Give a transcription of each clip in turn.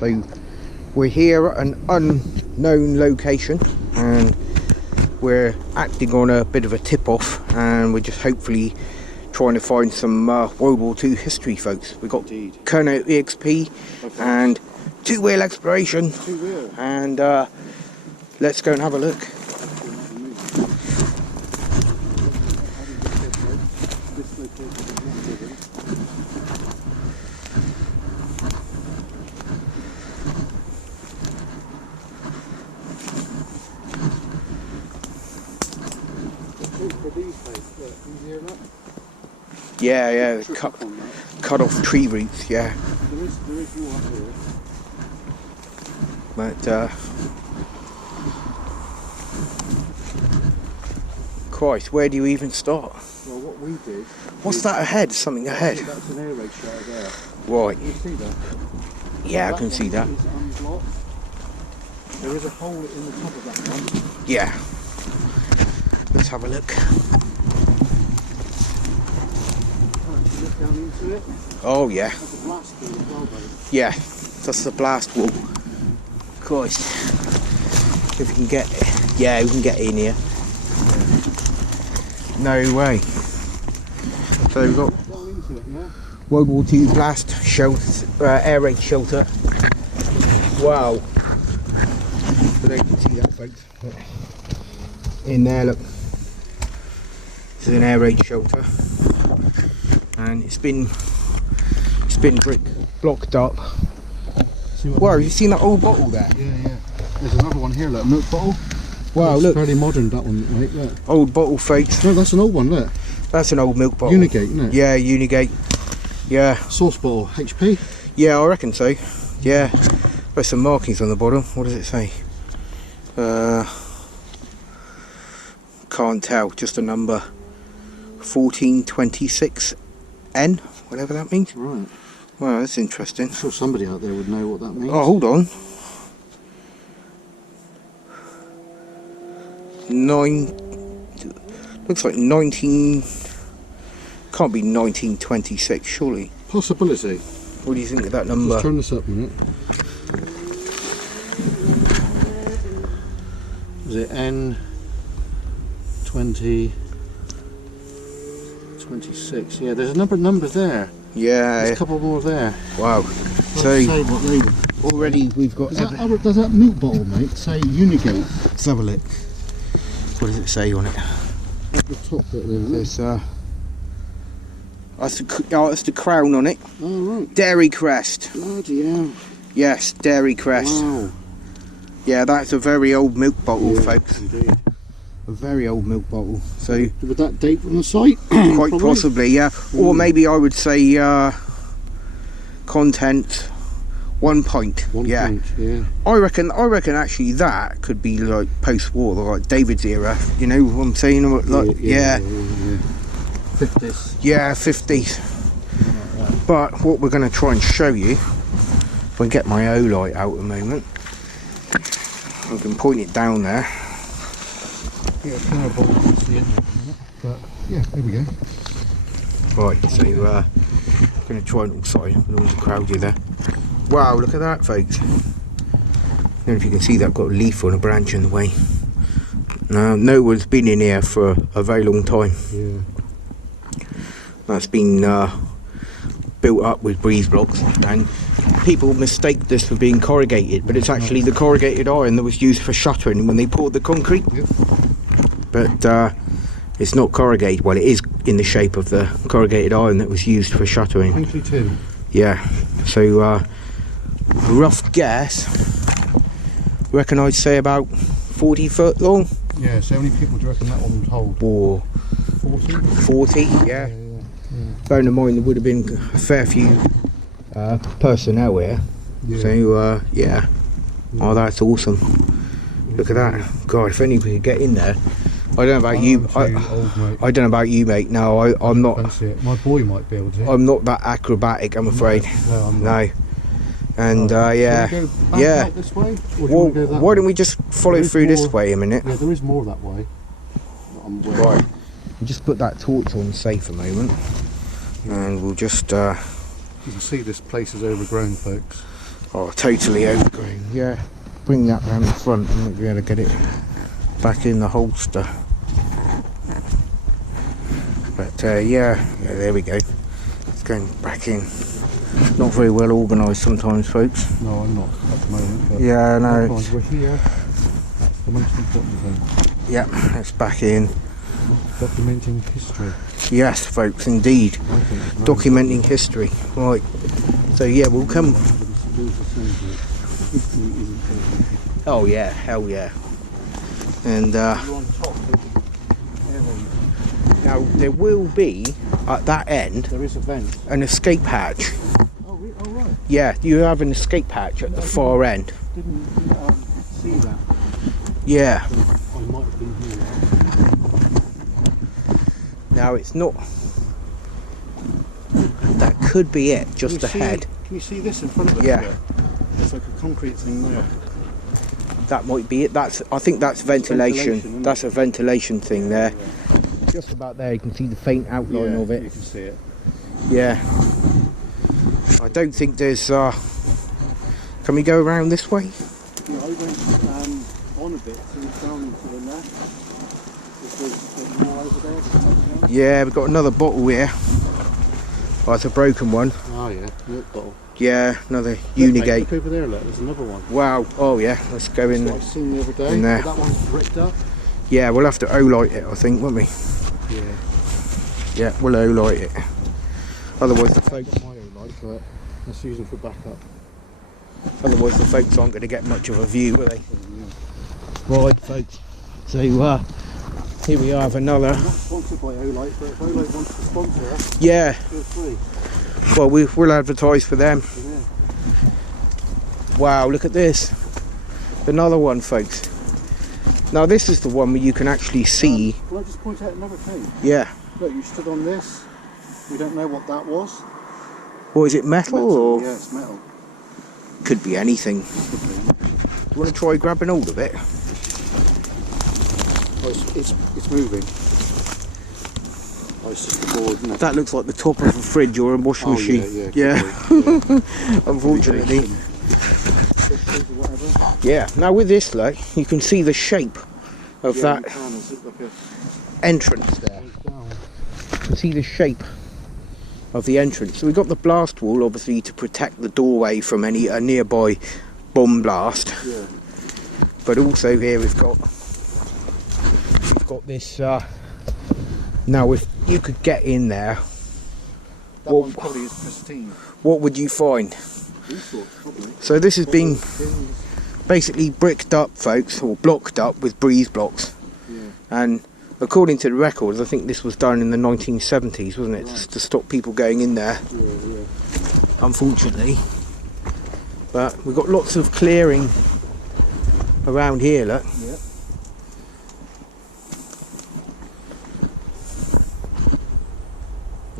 So we're here at an unknown location and we're acting on a bit of a tip-off, and we're just hopefully trying to find some World War II history, folks. We've got KERNOW EXP and two-wheel exploration, and let's go and have a look. Yeah, cut off tree roots, yeah. There is more up here. But Christ, where do you even start? Well, what we did... What's that ahead? Something ahead? That's an air raid shelter there. Right. Can you see that? Yeah, I can see that. Is unblocked. There is a hole in the top of that one. Yeah. Let's have a look. Look down into it. Oh yeah. That's a blast wall as well, buddy. Yeah, that's the blast wall. Christ. If we can get... Yeah, we can get in here. No way. So we've got Down into it, yeah? World War II blast shelter, air raid shelter. Wow. So there you can see that, folks. In there, look. This is an air raid shelter, and it's been brick blocked up. Wow, have you seen that old bottle there? Yeah. There's another one here, look, a milk bottle. Wow, it's look. fairly modern, that one, mate, look. Old bottle, folks. No, that's an old one, look. That's an old milk bottle. Unigate, isn't it? Yeah, Unigate. Yeah. Sauce bottle, HP? Yeah, I reckon so. Yeah. There's some markings on the bottom. What does it say? Can't tell, just a number. 1426N, whatever that means. Right. Wow, that's interesting. I'm sure somebody out there would know what that means. Oh, hold on. Looks like 19... Can't be 1926, surely. Possibility. What do you think of that number? Just turn this up a minute. Is it N20... 26? Yeah, there's a number there. Yeah. There's a couple more there. Wow. So already we've got... Does that milk bottle, mate, say Unigate? Let's have a look. What does it say on it? At the top bit there, there's that's the crown on it. Oh, right. Dairy Crest. Bloody hell. Yes, Dairy Crest. Wow. Yeah, that's a very old milk bottle, folks. Indeed. A very old milk bottle. So with that date on the site? Quite possibly, yeah. Or maybe I would say content 1 pint. One pint, yeah. I reckon actually that could be like post-war, like David's era. You know what I'm saying? Like yeah. 50s. Yeah, 50s. But what we're going to try and show you, if I get my O-light out a moment, I can point it down there. Yeah, it's kind of but yeah, there we go. Right, so I'm going to try and... Sorry, I don't want to crowd you there. Wow, look at that, folks. I don't know if you can see that, I've got a leaf on a branch in the way. No one's been in here for a very long time. Yeah. That's been built up with breeze blocks, and people mistake this for being corrugated, but it's actually the corrugated iron that was used for shuttering when they poured the concrete. Yep. But it's not corrugated. Well, it is in the shape of the corrugated iron that was used for shuttering. Thankfully tin. Yeah. So rough guess, reckon I'd say about 40 foot long. Yeah, so how many people do you reckon that one would hold? Or 40? 40, yeah. Bearing in mind there would have been a fair few personnel here. Yeah. So yeah. Oh, that's awesome. Look at that. God, if only we could get in there. I don't know about you. I don't know about you, mate. No, I'm not. My boy might be able to. I'm not that acrobatic, I'm afraid. No, I'm not. No. And yeah. Out this way, well, why don't we just follow through this way a minute? Yeah, there is more that way. Right. We'll just put that torch on safe a moment, and we'll just. You can see this place is overgrown, folks. Oh, totally overgrown. Yeah, bring that round the front and we'll be able to get it back in the holster. But yeah, there we go. It's going back in. Not very well organised sometimes, folks. No, I'm not at the moment. But yeah, no. Sometimes we're here. That's the most important thing. Yep, it's back in. Documenting history. Yes, folks, indeed. Documenting history. Right. So yeah, we'll come. Oh yeah, hell yeah. And now there will be at that end. There is a vent. An escape hatch. Oh, right. Yeah, you have an escape hatch at the far end. Didn't see that. Yeah. I might have been here. Now it's not. That could be it, just ahead. Can you see this in front of us? Yeah. There's like a concrete thing there. That might be it. I think that's ventilation. That's a ventilation thing there. Yeah. Just about there, you can see the faint outline of it. You can see it. Yeah. I don't think there's. Can we go around this way? Yeah, I went on a bit down to the left. There's more over there. Yeah, we've got another bottle here. Oh, it's a broken one. Oh yeah, milk bottle. Yeah, another Unigate. Look over there, look, there's another one. Wow. Oh yeah, let's go in. That's what I seen the other day. In there. That one's bricked up. Yeah, we'll have to O-light it, I think, won't we? Yeah. Yeah, we'll O-light it. Otherwise the folks. I've got my O-light, but let's use them for backup. Otherwise the folks aren't going to get much of a view, will they? Yeah. Right, folks. So here we have another. I'm not sponsored by O-light, but if O-light wants to sponsor us, yeah. feel free. Well, we'll advertise for them. Yeah. Wow, look at this. Another one, folks. Now this is the one where you can actually see. Can I just point out another thing? Yeah. Look, you stood on this. We don't know what that was. Or is it metal, or? Yeah, it's metal. Could be anything. Do you want to try grabbing hold of it? Oh, it's moving. Oh, it's just a board, isn't it? That looks like the top of a fridge or a washing machine. Yeah. Unfortunately. Yeah. Now with this, like, you can see the shape of that entrance there. You can see the shape of the entrance. So we've got the blast wall, obviously, to protect the doorway from any nearby bomb blast. Yeah. But also here we've got this. Now, if you could get in there, that one probably is pristine. What would you find? These sorts, probably. So this has been basically bricked up, folks, or blocked up with breeze blocks. Yeah. And according to the records, I think this was done in the 1970s, wasn't it? Right. To stop people going in there. Yeah. Unfortunately. But we've got lots of clearing around here, look. Yeah.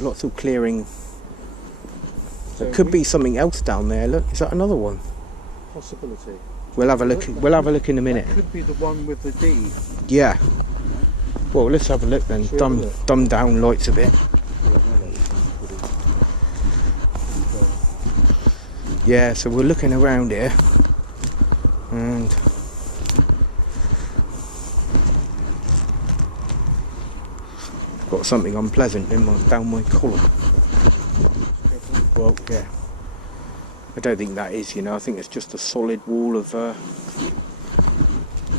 Lots of clearing. There So could be something else down there, look. Is that another one? Possibility. We'll have a look. We'll have a look in a minute. That could be the one with the D. Yeah. Well, let's have a look then. Dumb down lights a bit. Yeah, so we're looking around here, and got something unpleasant down my collar. Well, yeah. I don't think that is, I think it's just a solid wall of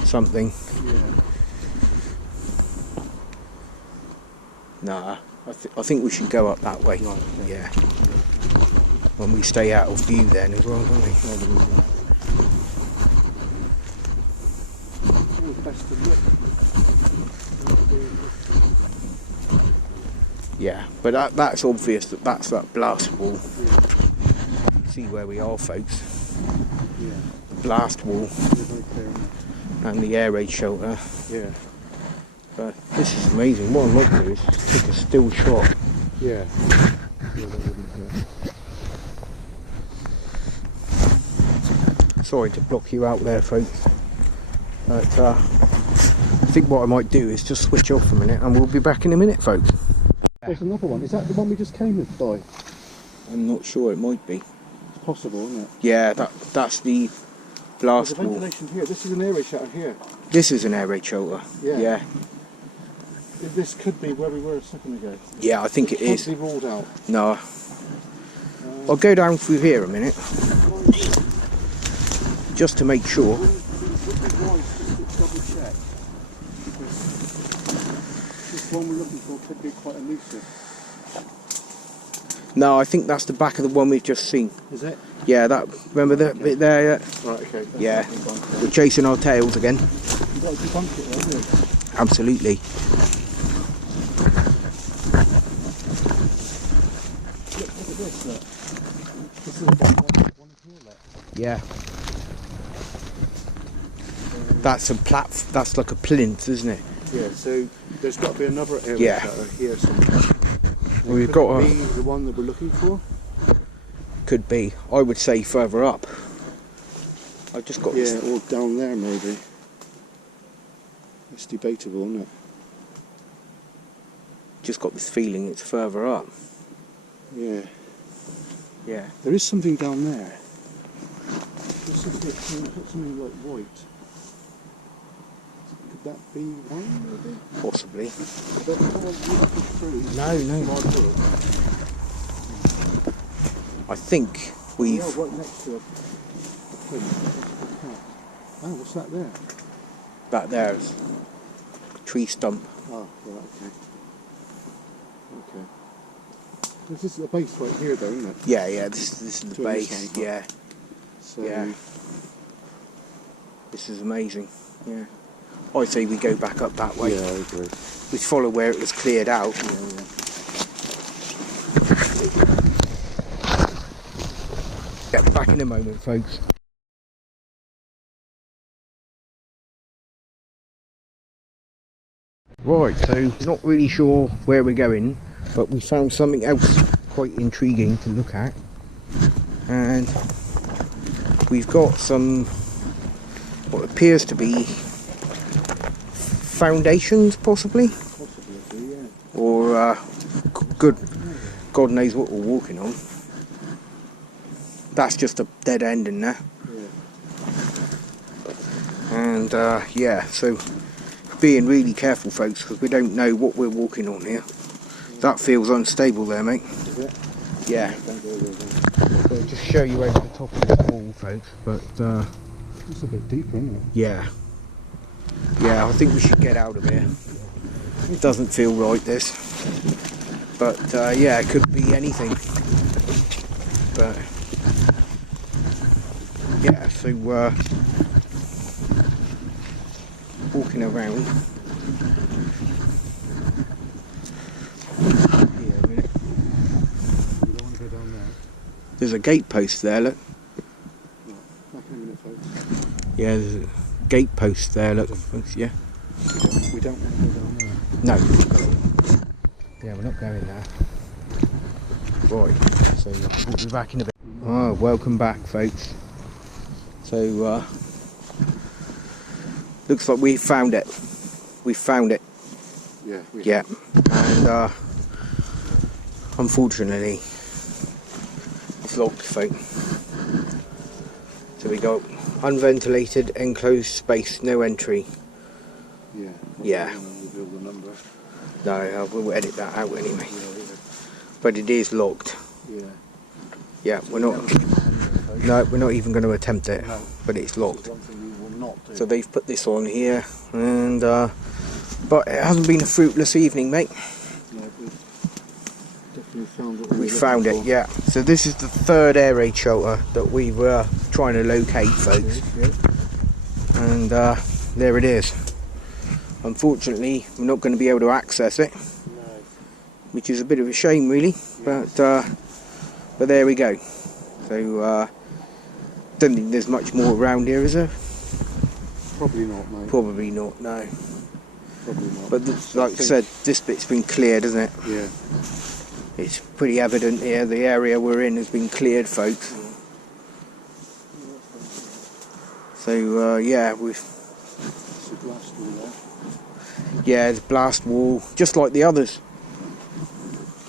something. Yeah. Nah, I think we should go up that way. Right, okay. Yeah. When we stay out of view then as well, don't we? Yeah, but that's obvious that's that blast wall. Yeah. See where we are, folks. Yeah. The blast wall and the air raid shelter. Yeah. But this is amazing. What I'd like to do is take a still shot. Yeah. Sorry to block you out there, folks. But I think what I might do is just switch off a minute and we'll be back in a minute, folks. There's another one. Is that the one we just came with, by? I'm not sure, it might be. It's possible, isn't it? Yeah, that's the There's blast a wall. ventilation here. This is an air raid shelter here. This is an air raid shelter. Yeah. Yeah. This could be where we were a second ago. Yeah, I think it is. Can't be ruled out. No. I'll go down through here a minute, just to make sure. Would be wise just to double check. Because this one we're looking for could be quite elusive. No, I think that's the back of the one we've just seen. Is it? Yeah, that. Remember that bit there? Yeah. Right, okay. That's Yeah. debunked. We're chasing our tails again. You've got to debunk it, though, haven't you? Absolutely. Look at this, look. This is one here, look. Yeah. That's a that's like a plinth, isn't it? Yeah, so there's got to be another area Yeah. shelter here somewhere. Well, we've Could got it a- be the one that we're looking for? Could be. I would say further up. I've just got Yeah, this. or down there maybe. It's debatable, isn't it? Just got this feeling it's further up. Yeah. Yeah. There is something down there. There's something like white. Could that be one, maybe? Possibly. I don't know what we're looking through. No. Hard work. I think we've. Yeah, right next to a thing. Oh, what's that there? That there's a tree stump. Oh, right, okay. Okay. This is the base right here, though, isn't it? Yeah. This is the To this base. one, huh? Yeah. So, Yeah. This is amazing. Yeah. I say we go back up that way. yeah, I agree. We follow where it was cleared out. Yeah. Get back in a moment, folks. Right, so not really sure where we're going, but we found something else quite intriguing to look at, and we've got some what appears to be foundations, possibly, Possibility, yeah. or good God knows what we're walking on. That's just a dead end in there. Yeah. And yeah, so being really careful, folks, because we don't know what we're walking on here. That feels unstable there, mate. Is it? Yeah. Don't go there then. So just show you over the top of this wall, folks. But It's a bit deeper, isn't it? yeah, I think we should get out of here. It doesn't feel right, this. But yeah, it could be anything. But yeah, so walking around. Yeah, a minute. You don't want to go down there. There's a gate post there, look. Back in a minute, folks. Yeah, there's a gate post there, look, folks, yeah. We don't want to go down there. No. Yeah, we're not going there. Right, so we'll be back in a bit. Oh, welcome back, folks. So, looks like we found it. We found it. Yeah. Yeah. And, unfortunately, it's locked, folks. So we got unventilated, enclosed space, no entry. Yeah. Yeah. Reveal the number. No, we'll edit that out anyway. Yeah. But it is locked. Yeah. Yeah, we're not. No, we're not even going to attempt it. No. But it's locked. One thing we will not do. So they've put this on here, and but it hasn't been a fruitless evening, mate. Yeah, we've definitely found what We we're found looking it, yeah. So this is the third air raid shelter that we were trying to locate, folks. for. Yeah. And there it is. Unfortunately, we're not going to be able to access it, No. which is a bit of a shame, really. But there we go. So don't think there's much more around here, is there? Probably not, mate. Probably not, no. Probably not. But like I said, this bit's been cleared, isn't it? Yeah. It's pretty evident here. The area we're in has been cleared, folks. So yeah, we've It's a glass wall there. yeah, the blast wall, just like the others.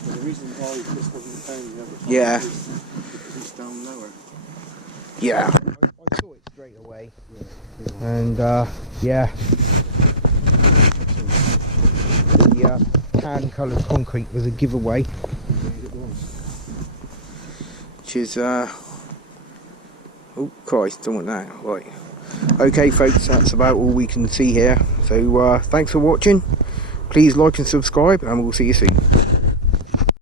But the reason why this wasn't found the other time Yeah. is because it's down lower. Yeah, I saw it straight away. And yeah, the tan coloured concrete was a giveaway, which is oh Christ, don't want that. Right, okay folks, that's about all we can see here. So thanks for watching. Please like and subscribe, and we'll see you soon.